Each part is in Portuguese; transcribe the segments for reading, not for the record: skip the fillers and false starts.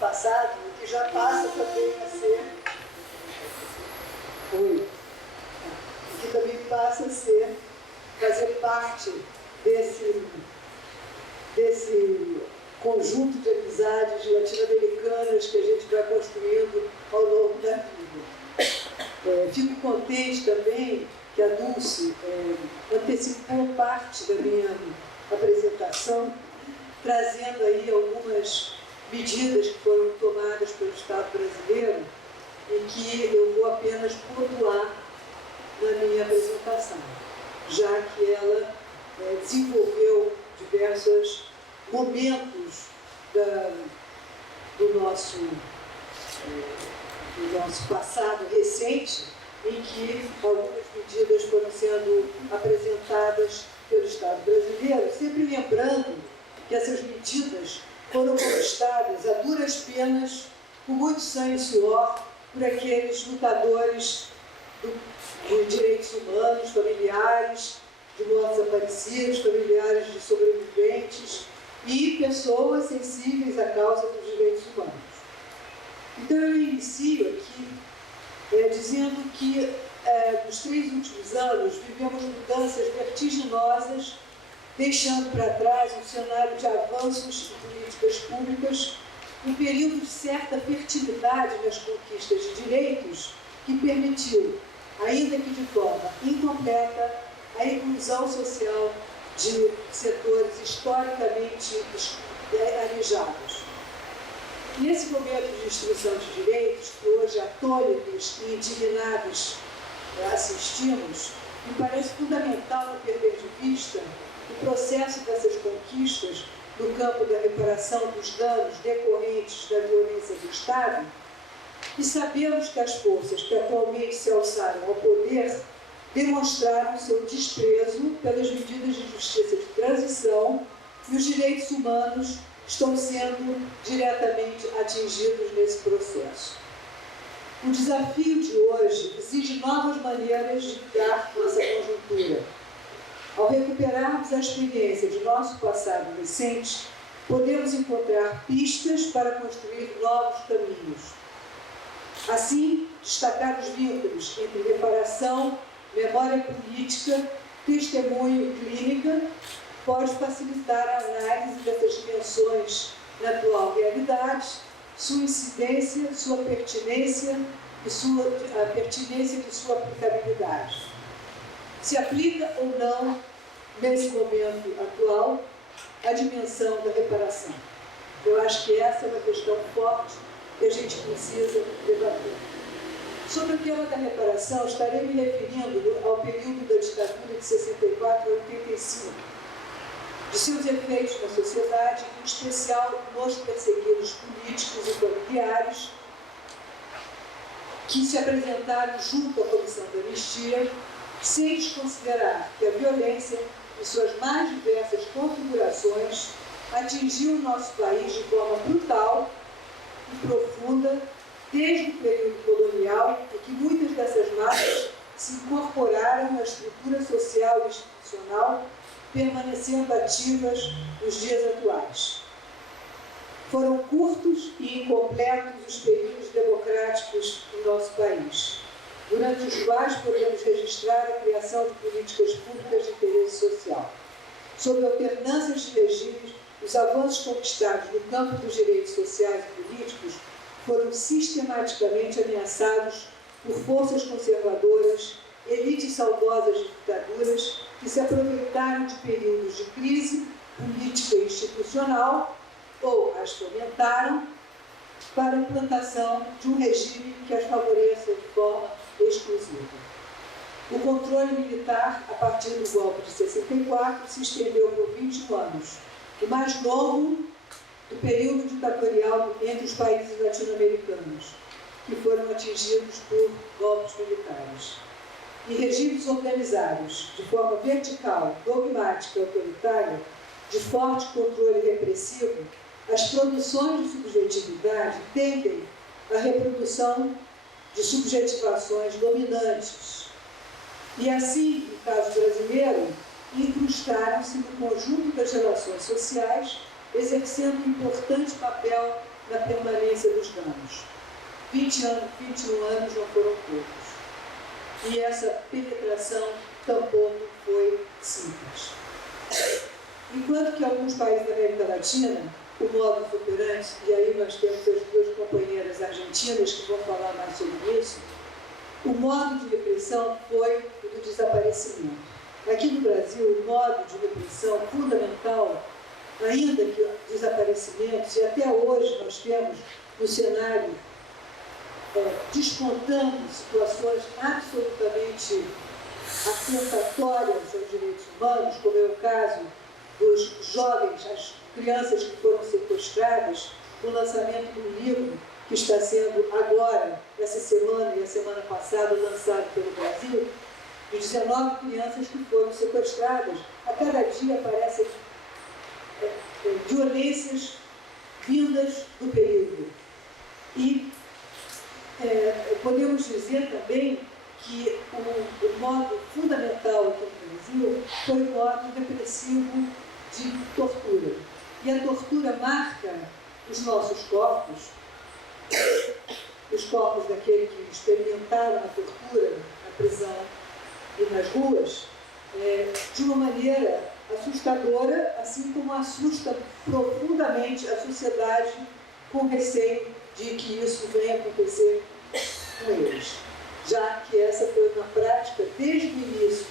passado, que já passa também a ser... Oi. Que também passa a ser, fazer parte desse conjunto de amizades latino-americanas que a gente vai construindo ao longo da vida. Fico contente também que a Dulce antecipou parte da minha apresentação, trazendo aí algumas medidas que foram tomadas pelo Estado brasileiro e que eu vou apenas pontuar na minha apresentação, já que ela desenvolveu diversos momentos do nosso passado recente, em que algumas medidas foram sendo apresentadas pelo Estado brasileiro, sempre lembrando que essas medidas foram conquistadas a duras penas, com muito sangue e suor, por aqueles lutadores de direitos humanos, familiares de mortos aparecidos, familiares de sobreviventes e pessoas sensíveis à causa dos direitos humanos. Então eu inicio aqui dizendo que nos 3 últimos anos vivemos mudanças vertiginosas, deixando para trás um cenário de avanços em políticas públicas, um período de certa fertilidade nas conquistas de direitos que permitiu, ainda que de forma incompleta, a inclusão social de setores historicamente alijados. Nesse momento de destruição de direitos, que hoje atônitos e indignados assistimos, me parece fundamental não perder de vista o processo dessas conquistas no campo da reparação dos danos decorrentes da violência do Estado, e sabemos que as forças que atualmente se alçaram ao poder demonstraram seu desprezo pelas medidas de justiça de transição e os direitos humanos estão sendo diretamente atingidos nesse processo. O desafio de hoje exige novas maneiras de lidar com essa conjuntura. Ao recuperarmos a experiência de nosso passado recente, podemos encontrar pistas para construir novos caminhos. Assim, destacar os vínculos entre reparação, memória política, testemunho e clínica pode facilitar a análise dessas dimensões na atual realidade, sua incidência, sua pertinência e a pertinência de sua aplicabilidade. Se aplica ou não, nesse momento atual, a dimensão da reparação. Eu acho que essa é uma questão forte que a gente precisa debater. Sobre o tema da reparação, estarei me referindo ao período da ditadura de 64 a 85, de seus efeitos na sociedade, em especial nos perseguidos políticos e familiares, que se apresentaram junto à Comissão da Anistia, sem desconsiderar que a violência, em suas mais diversas configurações, atingiu o nosso país de forma brutal e profunda, desde o período colonial, em que muitas dessas massas se incorporaram na estrutura social e institucional, permanecendo ativas nos dias atuais. Foram curtos e incompletos os períodos democráticos no nosso país, durante os quais podemos registrar a criação de políticas públicas de interesse social. Sob alternâncias de regimes, os avanços conquistados no campo dos direitos sociais e políticos foram sistematicamente ameaçados por forças conservadoras, elites saudosas de ditaduras, que se aproveitaram de períodos de crise política e institucional, ou as fomentaram, para a implantação de um regime que as favoreça de forma exclusiva. O controle militar, a partir do golpe de 64, se estendeu por 21 anos, o mais longo do período ditatorial entre os países latino-americanos, que foram atingidos por golpes militares. Em regimes organizados, de forma vertical, dogmática e autoritária, de forte controle repressivo, as produções de subjetividade tendem à reprodução de subjetivações dominantes. E assim, no caso brasileiro, incrustaram-se no conjunto das relações sociais, exercendo um importante papel na permanência dos danos. 21 anos não foram poucos. E essa penetração tampouco foi simples. Enquanto que alguns países da América Latina, o modus operandi, e aí nós temos as duas companheiras argentinas que vão falar mais sobre isso, o modo de repressão foi o do desaparecimento. Aqui no Brasil, o modo de repressão fundamental, ainda que desaparecimentos, e até hoje nós temos no cenário despontando situações absolutamente atentatórias aos direitos humanos, como é o caso dos jovens, as crianças que foram sequestradas, no lançamento do livro que está sendo agora, essa semana e a semana passada, lançado pelo Brasil, de 19 crianças que foram sequestradas. A cada dia aparecem violências vindas do período. E podemos dizer também que o modo fundamental aqui no Brasil foi o modo repressivo de tortura. E a tortura marca os nossos corpos, os corpos daqueles que experimentaram a tortura na prisão e nas ruas, de uma maneira assustadora, assim como assusta profundamente a sociedade com receio de que isso venha acontecer com eles, já que essa foi uma prática desde o início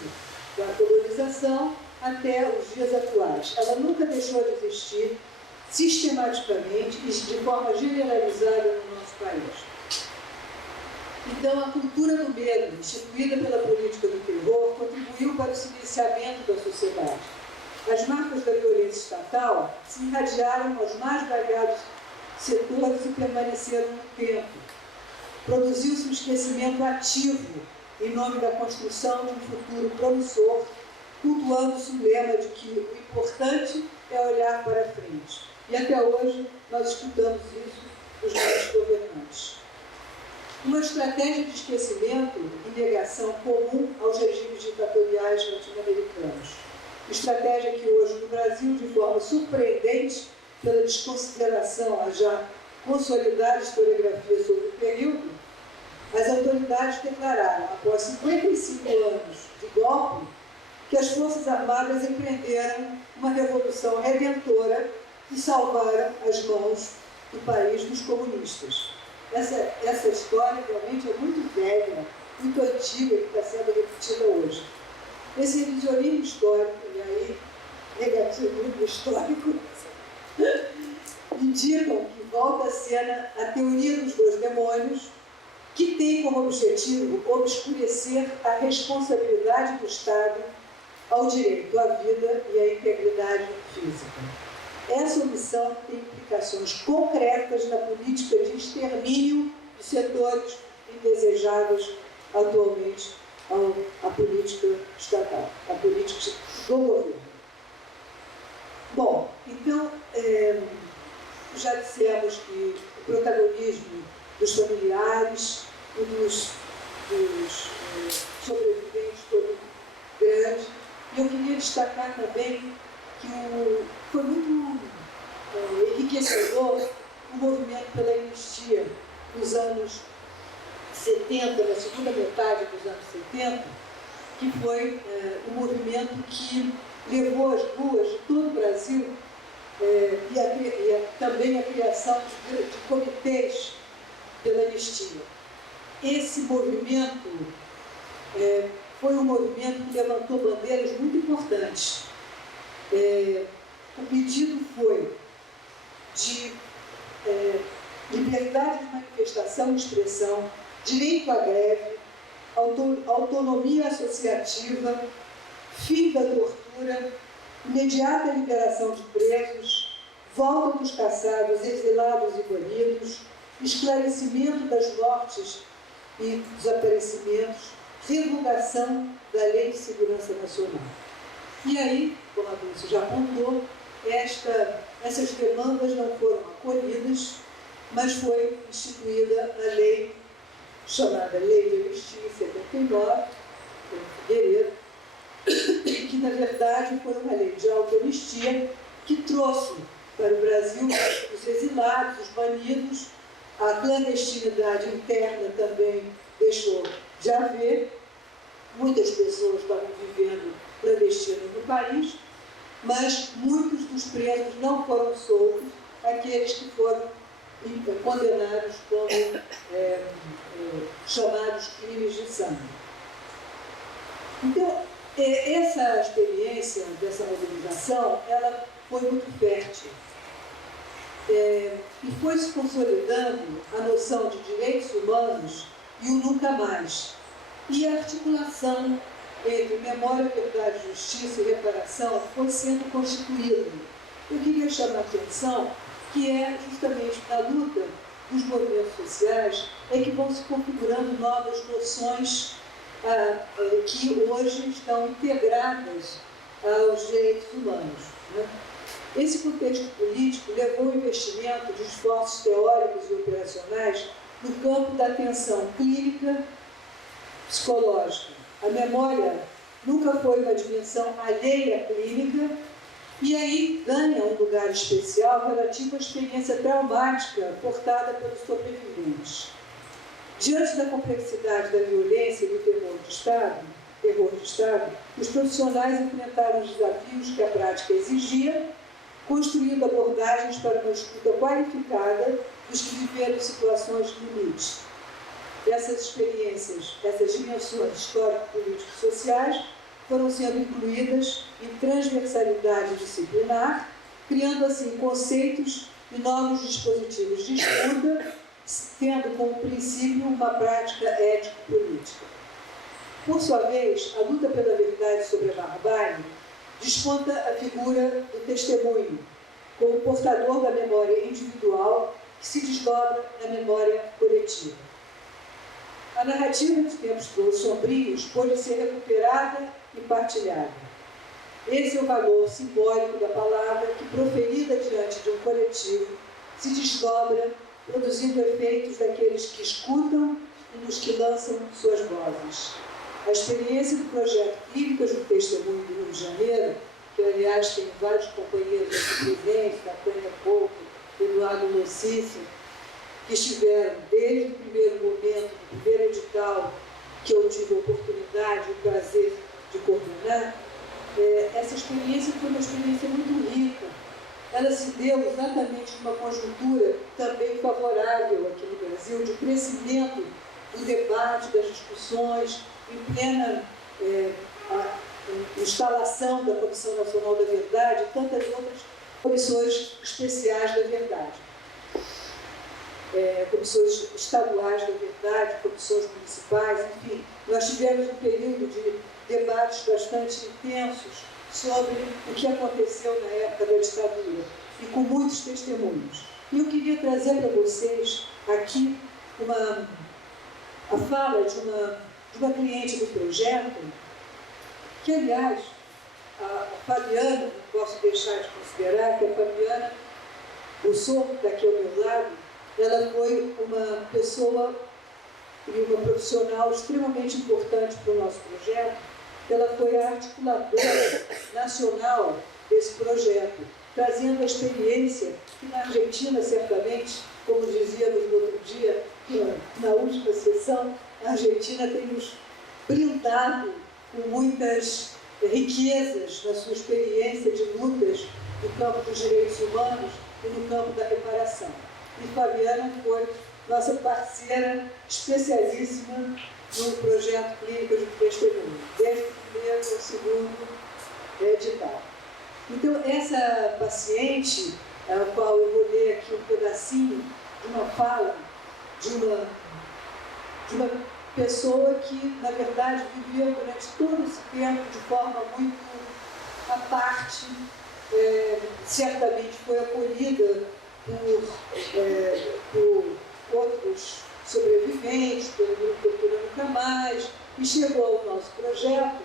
da colonização até os dias atuais. Ela nunca deixou de existir sistematicamente e de forma generalizada no nosso país. Então, a cultura do medo, instituída pela política do terror, contribuiu para o silenciamento da sociedade. As marcas da violência estatal se irradiaram aos mais variados setores e permaneceram no tempo. Produziu-se um esquecimento ativo em nome da construção de um futuro promissor, cultuando-se o lema de que o importante é olhar para frente. E até hoje nós escutamos isso dos nossos governantes. Uma estratégia de esquecimento e negação comum aos regimes ditatoriais latino-americanos. Estratégia que hoje no Brasil, de forma surpreendente, pela desconsideração à já consolidada historiografia sobre o período, as autoridades declararam, após 55 anos de golpe, que as Forças Armadas empreenderam uma revolução redentora e salvaram as mãos do país dos comunistas. Essa história realmente é muito velha, muito antiga, que está sendo repetida hoje. Esse revisionismo histórico, e aí negativismo histórico, indicam que volta à cena a teoria dos dois demônios, que tem como objetivo obscurecer a responsabilidade do Estado ao direito à vida e à integridade física. Essa omissão tem implicações concretas na política de extermínio de setores indesejáveis atualmente à política estatal, à política do governo. Bom, então, já dissemos que o protagonismo dos familiares e dos sobreviventes foi muito grande. E eu queria destacar também que foi muito enriquecedor o movimento pela anistia nos anos 70, na segunda metade dos anos 70, que foi um movimento que levou às ruas de todo o Brasil e também a criação de comitês pela anistia. Esse movimento foi um movimento que levantou bandeiras muito importantes. O pedido foi de liberdade de manifestação e expressão, direito à greve, autonomia associativa, fim da tortura, imediata liberação de presos, volta dos caçados, exilados e banidos, esclarecimento das mortes e desaparecimentos, revogação da Lei de Segurança Nacional. E aí, como a Dulce já apontou, essas demandas não foram acolhidas, mas foi instituída a lei chamada Lei de Anistia em 79, pelo Figueiredo, que na verdade foi uma lei de autoanistia que trouxe para o Brasil, os exilados, os banidos, a clandestinidade interna também deixou de haver, muitas pessoas estavam vivendo clandestinas no país, mas muitos dos presos não foram soltos, aqueles que foram condenados como chamados crimes de sangue. Então, essa experiência dessa mobilização, ela foi muito fértil. E foi se consolidando a noção de direitos humanos e o nunca mais. E a articulação entre memória, verdade, justiça e reparação foi sendo constituída. Eu queria chamar a atenção que é justamente na luta dos movimentos sociais é que vão se configurando novas noções que hoje estão integradas aos direitos humanos. Né? Esse contexto político levou ao investimento de esforços teóricos e operacionais no campo da atenção clínica psicológica. A memória nunca foi uma dimensão alheia à clínica e aí ganha um lugar especial relativo à experiência traumática portada pelos sobreviventes. Diante da complexidade da violência e do terror de Estado, os profissionais enfrentaram os desafios que a prática exigia, construindo abordagens para uma escuta qualificada dos que viveram situações de limite. Essas experiências, essas dimensões histórico-político-sociais foram sendo incluídas em transversalidade disciplinar, criando assim conceitos e novos dispositivos de escuta, tendo como princípio uma prática ético-política. Por sua vez, a luta pela verdade sobre a barbárie desponta a figura do testemunho, como portador da memória individual que se desdobra na memória coletiva. A narrativa dos tempos sombrios pode ser recuperada e partilhada. Esse é o valor simbólico da palavra que, proferida diante de um coletivo, se desdobra, produzindo efeitos daqueles que escutam e dos que lançam suas vozes. A experiência do projeto Clínicas do Testemunho do Rio de Janeiro, que, aliás, tem vários companheiros aqui presentes, Tânia Couto, Eduardo Locício, que estiveram desde o primeiro momento, do primeiro edital, que eu tive a oportunidade e o prazer de coordenar, essa experiência foi uma experiência muito rica. Ela se deu exatamente numa conjuntura também favorável aqui no Brasil, de crescimento do debate, das discussões, em plena instalação da Comissão Nacional da Verdade e tantas outras comissões especiais da verdade. Comissões estaduais da verdade, comissões municipais, enfim. Nós tivemos um período de debates bastante intensos sobre o que aconteceu na época da ditadura e com muitos testemunhos. E eu queria trazer para vocês aqui a fala de uma cliente do projeto, que, aliás, a Fabiana, não posso deixar de considerar que a Fabiana, o som daqui ao meu lado, ela foi uma pessoa e uma profissional extremamente importante para o nosso projeto. Ela foi a articuladora nacional desse projeto, trazendo a experiência que na Argentina, certamente, como dizíamos no outro dia, na última sessão, a Argentina tem nos brindado com muitas riquezas na sua experiência de lutas no campo dos direitos humanos e no campo da reparação. E Fabiana foi nossa parceira especialíssima no projeto Clínicas do Testemunho, desde o primeiro ao segundo edital. Então, essa paciente, a qual eu vou ler aqui um pedacinho de uma fala de uma pessoa que, na verdade, viveu durante todo esse tempo de forma muito à parte, certamente foi acolhida por outros sobreviventes, pelo Grupo Tortura Nunca Mais, e chegou ao nosso projeto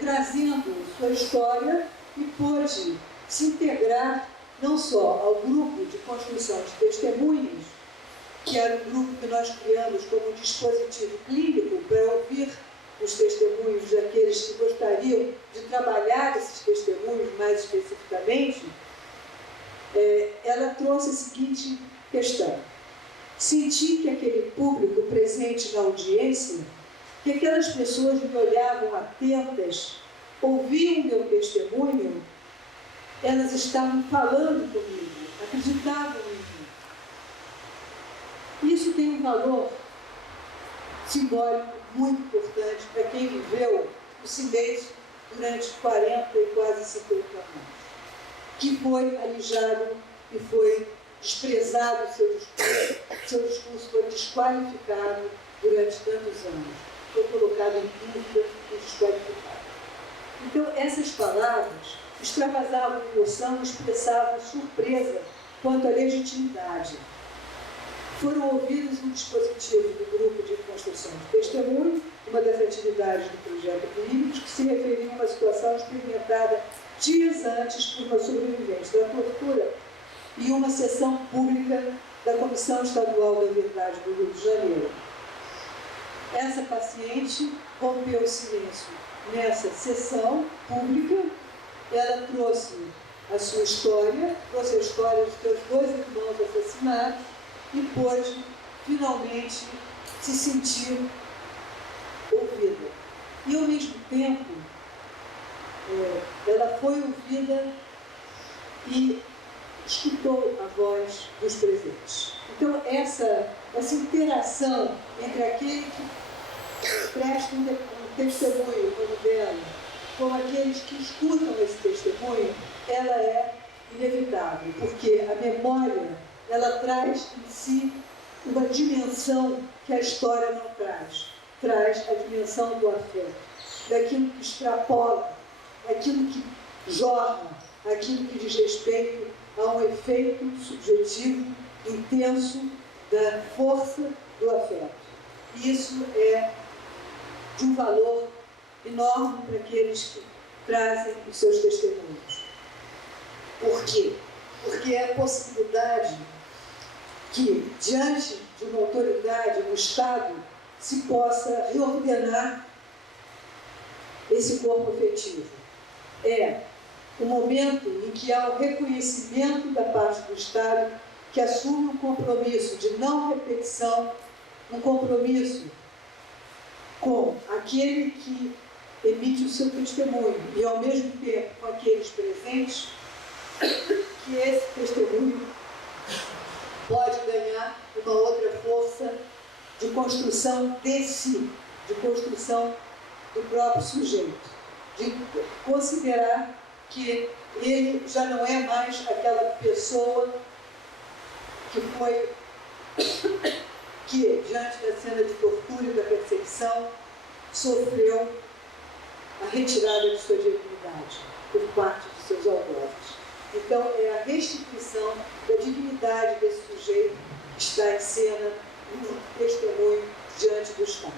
trazendo sua história e pôde se integrar não só ao grupo de construção de testemunhos, que era um grupo que nós criamos como um dispositivo clínico para ouvir os testemunhos daqueles que gostariam de trabalhar esses testemunhos mais especificamente, ela trouxe a seguinte questão. Senti que aquele público presente na audiência, que aquelas pessoas me olhavam atentas, ouviam meu testemunho, elas estavam falando comigo, acreditavam em mim. Isso tem um valor simbólico muito importante para quem viveu o silêncio durante 40 e quase 50 anos, que foi alijado e foi desprezado seu discurso foi desqualificado durante tantos anos, foi colocado em dúvida e desqualificado. Então, essas palavras extravasavam emoção e expressavam surpresa quanto à legitimidade. Foram ouvidos no dispositivo do grupo de construção de testemunho, uma das atividades do projeto Clínicos, que se referia a uma situação experimentada dias antes por uma sobrevivente da tortura e uma sessão pública da Comissão Estadual da Verdade do Rio de Janeiro. Essa paciente rompeu o silêncio nessa sessão pública. Ela trouxe a sua história, trouxe a história dos seus 2 irmãos assassinados e pôde, finalmente, se sentir ouvida. E, ao mesmo tempo, ela foi ouvida e escutou a voz dos presentes. Então, essa interação entre aquele que presta um testemunho como dela, com aqueles que escutam esse testemunho, ela é inevitável, porque a memória, ela traz em si uma dimensão que a história não traz. Traz a dimensão do afeto, daquilo que extrapola, aquilo que jorra, aquilo que diz respeito a um efeito subjetivo, intenso, da força do afeto. E isso é de um valor enorme para aqueles que trazem os seus testemunhos. Por quê? Porque é a possibilidade que, diante de uma autoridade no Estado, se possa reordenar esse corpo afetivo. É o momento em que há o reconhecimento da parte do Estado que assume um compromisso de não repetição, um compromisso com aquele que emite o seu testemunho e, ao mesmo tempo, com aqueles presentes, que esse testemunho pode ganhar uma outra força de construção de si, de construção do próprio sujeito, de considerar que ele já não é mais aquela pessoa que foi, que diante da cena de tortura e da perseguição, sofreu a retirada de sua dignidade por parte de seus algozes. Então, é a restituição da dignidade desse sujeito que está em cena no testemunho diante do Estado.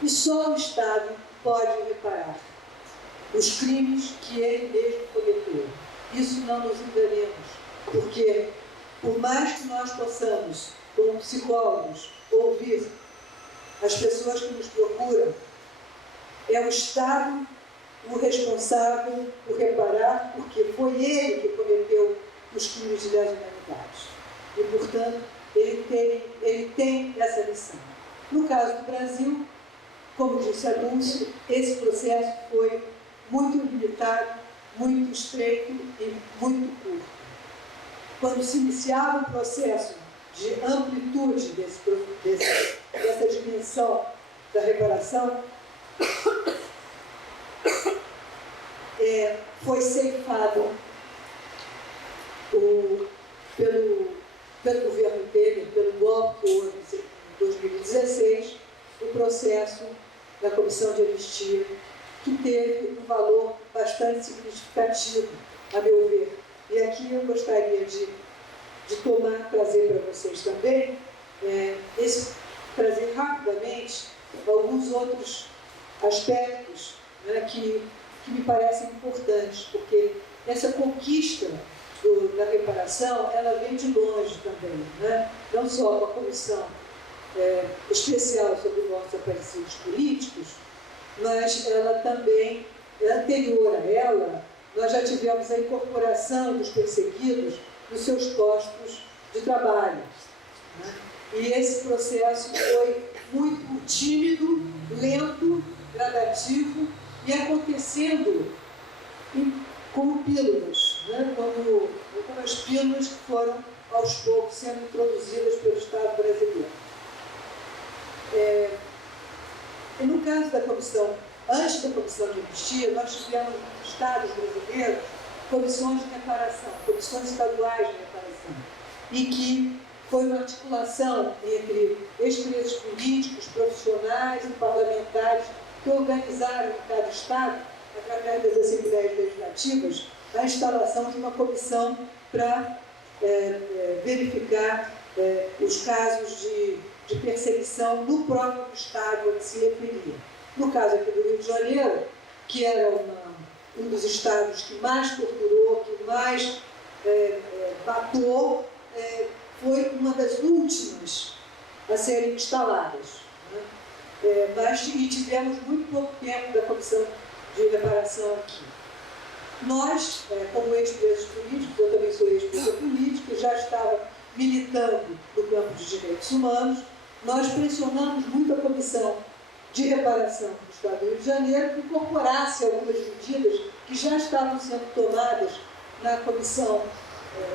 E só o Estado pode reparar os crimes que ele mesmo cometeu. Isso não nos enganemos, porque, por mais que nós possamos, como psicólogos, ouvir as pessoas que nos procuram, é o Estado o responsável por reparar, porque foi ele que cometeu os crimes de lesa humanidade. E, portanto, ele tem essa missão. No caso do Brasil, como disse a Lúcia, esse processo foi muito limitado, muito estreito e muito curto. Quando se iniciava o processo de amplitude dessa dimensão da reparação, foi ceifado pelo governo Temer, pelo golpe que houve em 2016, o processo da Comissão de Anistia, que teve um valor bastante significativo, a meu ver. E aqui eu gostaria de trazer para vocês também, trazer rapidamente alguns outros aspectos, né, que me parecem importantes, porque essa conquista da reparação, ela vem de longe também, né? Não só com a Comissão Especial sobre Mortos Desaparecidos Políticos, mas ela também, anterior a ela, nós já tivemos a incorporação dos perseguidos dos seus postos de trabalho. Né? E esse processo foi muito tímido, lento, gradativo e acontecendo como pílulas, né? como as pílulas que foram aos poucos sendo introduzidas pelo Estado brasileiro. E no caso da comissão, antes da comissão de anistia, nós tivemos nos Estados brasileiros comissões de reparação, comissões estaduais de reparação, e que foi uma articulação entre ex-presos políticos, profissionais e parlamentares que organizaram em cada estado, através das assembleias legislativas, a instalação de uma comissão para verificar os casos de perseguição no próprio estado a que se referia. No caso aqui do Rio de Janeiro, que era um dos estados que mais torturou, que mais matou, foi uma das últimas a serem instaladas. Né? E tivemos muito pouco tempo da comissão de reparação aqui. Nós, como ex-presos políticos, eu também sou ex-presa política, já estava militando no campo de direitos humanos, nós pressionamos muito a comissão de reparação do Estado do Rio de Janeiro que incorporasse algumas medidas que já estavam sendo tomadas na comissão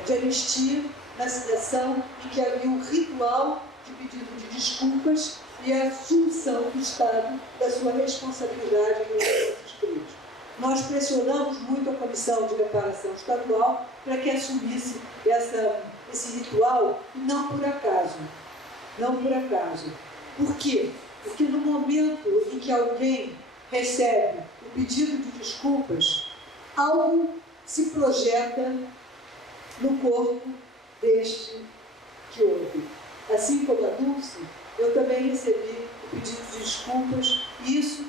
de anistia, na sessão em que havia um ritual de pedido de desculpas e a assunção do Estado da sua responsabilidade nos processos crimes. Nós pressionamos muito a Comissão de Reparação Estadual para que assumisse esse ritual, e não por acaso. Não por acaso. Por quê? Porque no momento em que alguém recebe o pedido de desculpas, algo se projeta no corpo deste que ouve. Assim como a Dulce, eu também recebi o pedido de desculpas, e isso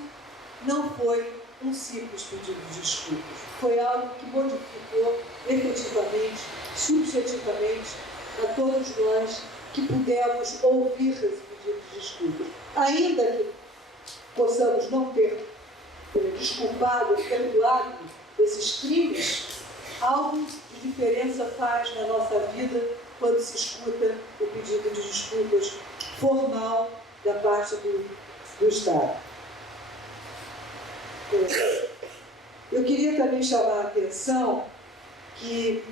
não foi um simples pedido de desculpas. Foi algo que modificou efetivamente, subjetivamente, a todos nós que pudemos ouvir esse pedido de desculpas. Ainda que possamos não ter desculpado, perdoado esses crimes, algo de diferença faz na nossa vida quando se escuta o pedido de desculpas formal da parte do Estado. Eu queria também chamar a atenção que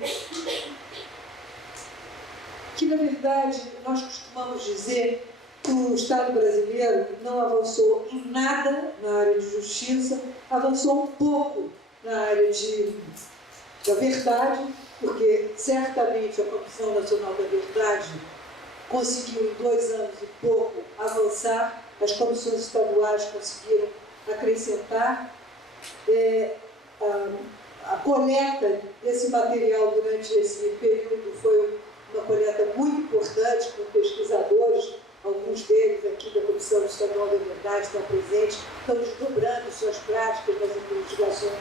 na verdade, nós costumamos dizer que o Estado brasileiro não avançou em nada na área de justiça, avançou um pouco na área da verdade, porque certamente a Comissão Nacional da Verdade conseguiu em 2 anos e pouco avançar, as comissões estaduais conseguiram acrescentar. A coleta desse material durante esse período foi uma coleta muito importante, com pesquisadores, alguns deles aqui da Comissão Estadual da Verdade estão presentes, estão desdobrando suas práticas nas investigações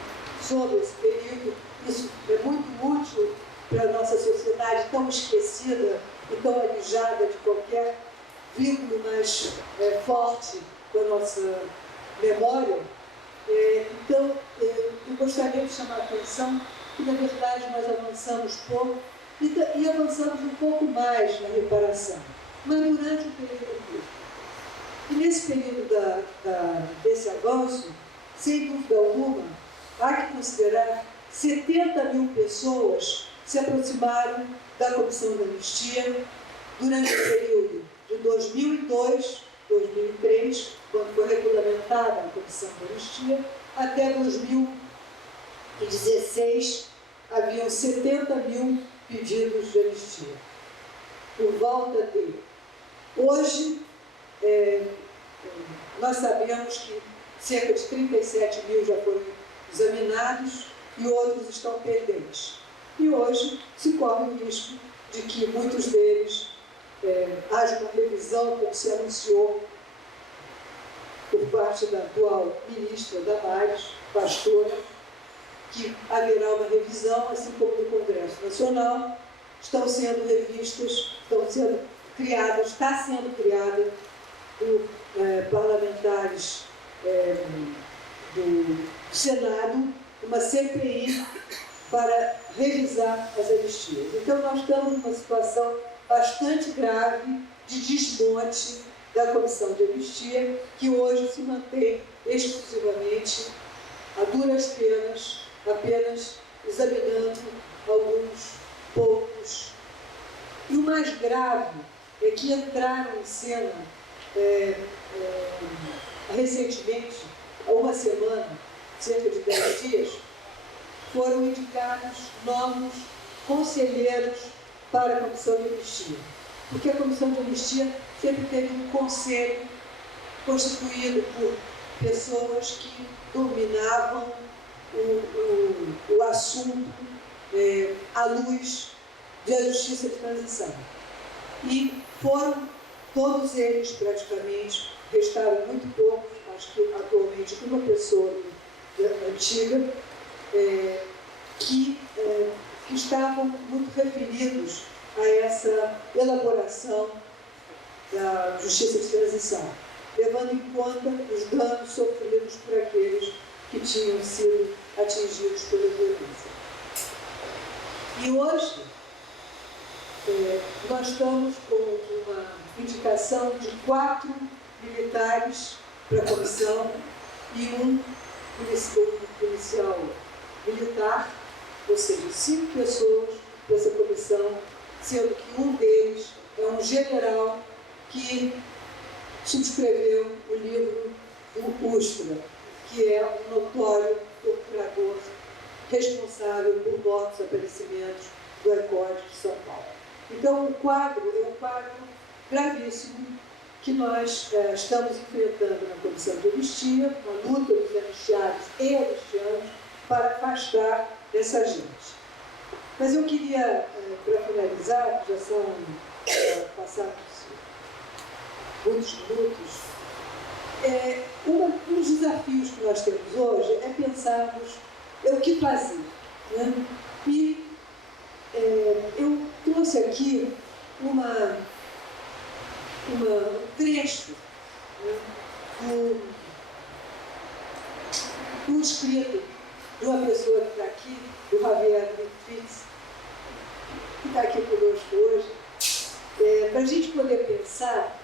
sobre esse período. Isso é muito útil para a nossa sociedade tão esquecida e tão alijada de qualquer vínculo mais forte com a nossa memória. Então, eu gostaria de chamar a atenção que, na verdade, nós avançamos pouco e avançamos um pouco mais na reparação, mas durante o período curto. E nesse período desse avanço, sem dúvida alguma, há que considerar 70 mil pessoas se aproximaram da Comissão da Anistia durante o período de 2002, 2003, quando foi regulamentada a Comissão da Anistia, até 2016, haviam 70 mil pedidos de anistia, por volta dele. Hoje, nós sabemos que cerca de 37 mil já foram examinados e outros estão pendentes. E hoje se corre o risco de que muitos deles haja uma revisão, como se anunciou por parte da atual ministra Damares, pastora, que haverá uma revisão, assim como no Congresso Nacional, estão sendo revistas, está sendo criada por parlamentares do Senado, uma CPI para revisar as anistias. Então, nós estamos numa situação bastante grave de desmonte da Comissão de Anistia, que hoje se mantém exclusivamente a duras penas, apenas examinando alguns poucos. E o mais grave é que entraram em cena recentemente, há uma semana, cerca de 10 dias, foram indicados novos conselheiros para a Comissão de Anistia. Porque a Comissão de Anistia sempre teve um conselho constituído por pessoas que dominavam o assunto à luz da justiça de transição. E foram todos eles, praticamente, restaram muito poucos, acho que atualmente uma pessoa antiga, que estavam muito referidos a essa elaboração da justiça de transição, levando em conta os danos sofridos por aqueles que tinham sido atingidos pela violência. E hoje, nós estamos com uma indicação de 4 militares para a comissão e um policial militar, ou seja, 5 pessoas dessa comissão, sendo que um deles é um general que subscreveu o livro do Ustra, que é um notório torturador responsável por mortos e desaparecimentos do ECOD de São Paulo. Então, o quadro é um quadro gravíssimo que nós estamos enfrentando na Comissão de Anistia, a luta dos anistiados e anistianos para afastar essa gente. Mas eu queria, para finalizar, já são passados muitos minutos, um dos desafios que nós temos hoje é pensarmos o que fazer. Né? E eu trouxe aqui um trecho, né, um escrito de uma pessoa que está aqui, do Javier Fitz, que está aqui conosco hoje, para a gente poder pensar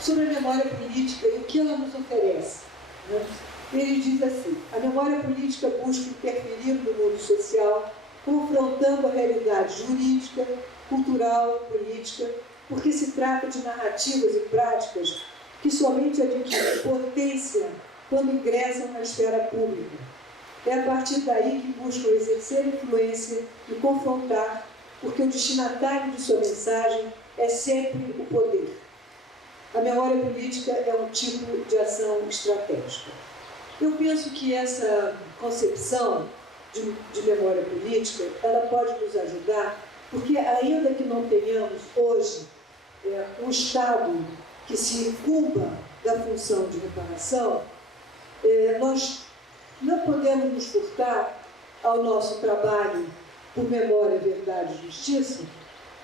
sobre a memória política e o que ela nos oferece. Né? Ele diz assim: a memória política busca interferir no mundo social, confrontando a realidade jurídica, cultural, política, porque se trata de narrativas e práticas que somente adquirem potência quando ingressam na esfera pública. É a partir daí que buscam exercer influência e confrontar, porque o destinatário de sua mensagem é sempre o poder. A memória política é um tipo de ação estratégica. Eu penso que essa concepção de memória política, ela pode nos ajudar, porque ainda que não tenhamos hoje um Estado que se incumba da função de reparação, nós não podemos nos furtar ao nosso trabalho por memória, verdade e justiça,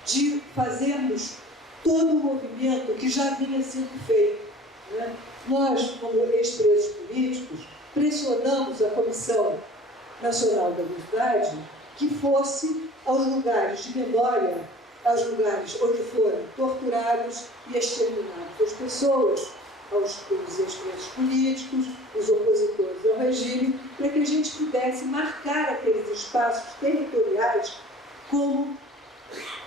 de fazermos todo o movimento que já vinha sendo feito. Né? Nós, como ex-presos políticos, pressionamos a Comissão Nacional da Verdade que fosse aos lugares de memória, aos lugares onde foram torturados e exterminados as pessoas, aos ex-presos políticos, os opositores ao regime, para que a gente pudesse marcar aqueles espaços territoriais como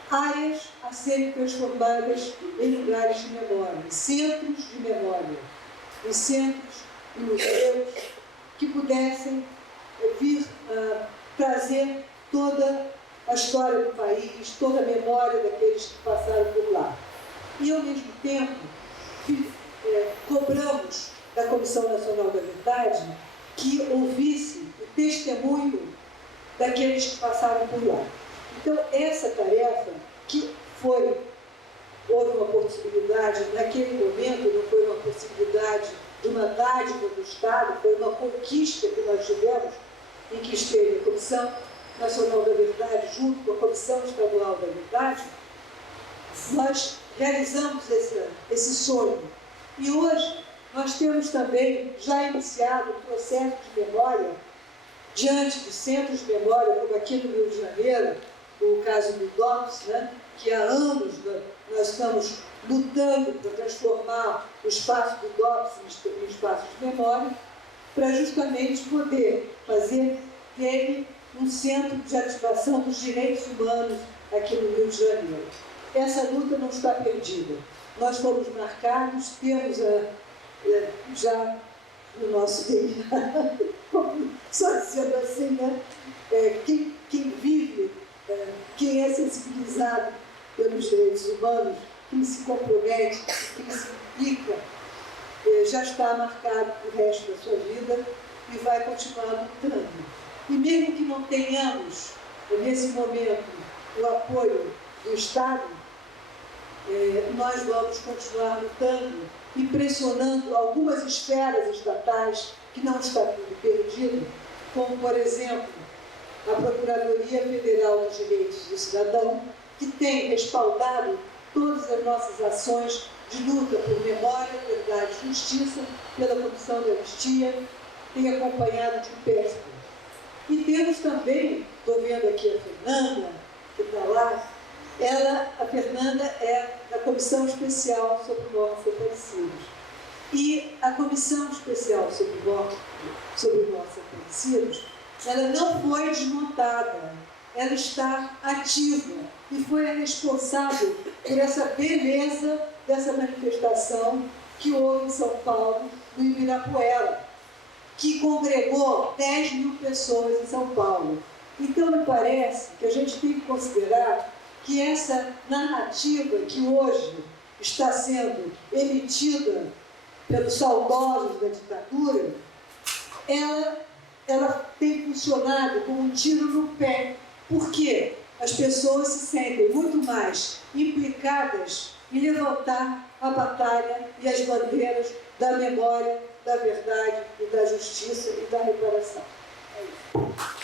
áreas a serem transformadas em lugares de memória, em centros de memória, em centros e museus que pudessem vir a trazer toda a história do país, toda a memória daqueles que passaram por lá. E, ao mesmo tempo, cobramos da Comissão Nacional da Verdade que ouvisse o testemunho daqueles que passaram por lá. Então, essa tarefa, que houve uma possibilidade, naquele momento não foi uma possibilidade de uma dádiva do Estado, foi uma conquista que nós tivemos, em que esteve a Comissão Nacional da Verdade junto com a Comissão Estadual da Verdade, nós realizamos esse sonho. E hoje nós temos também já iniciado o processo de memória diante de centros de memória, como aqui no Rio de Janeiro, o caso do DOPS, né, que há anos nós estamos lutando para transformar o espaço do DOPS em espaço de memória, para justamente poder fazer dele um centro de ativação dos direitos humanos aqui no Rio de Janeiro. Essa luta não está perdida. Nós fomos marcados, temos já no nosso DNA, só dizendo assim, né? Quem vive, quem é sensibilizado pelos direitos humanos, quem se compromete, quem se implica, já está marcado para o resto da sua vida e vai continuar lutando. E mesmo que não tenhamos, nesse momento, o apoio do Estado, nós vamos continuar lutando e pressionando algumas esferas estatais que não está tudo perdido, como, por exemplo, a Procuradoria Federal dos Direitos do Cidadão, que tem respaldado todas as nossas ações de luta por memória, verdade e justiça, pela Comissão de Anistia, tem acompanhado de perto. E temos também, estou vendo aqui a Fernanda, que está lá, a Fernanda é da Comissão Especial sobre Mortos Desaparecidos. E a Comissão Especial sobre Mortos Desaparecidos, ela não foi desmontada, ela está ativa e foi a responsável por essa beleza dessa manifestação que houve em São Paulo, no Ibirapuera, que congregou 10 mil pessoas em São Paulo. Então, me parece que a gente tem que considerar que essa narrativa que hoje está sendo emitida pelos saudosos da ditadura, ela tem funcionado como um tiro no pé, porque as pessoas se sentem muito mais implicadas em levantar a batalha e as bandeiras da memória, da verdade e da justiça e da reparação. É isso.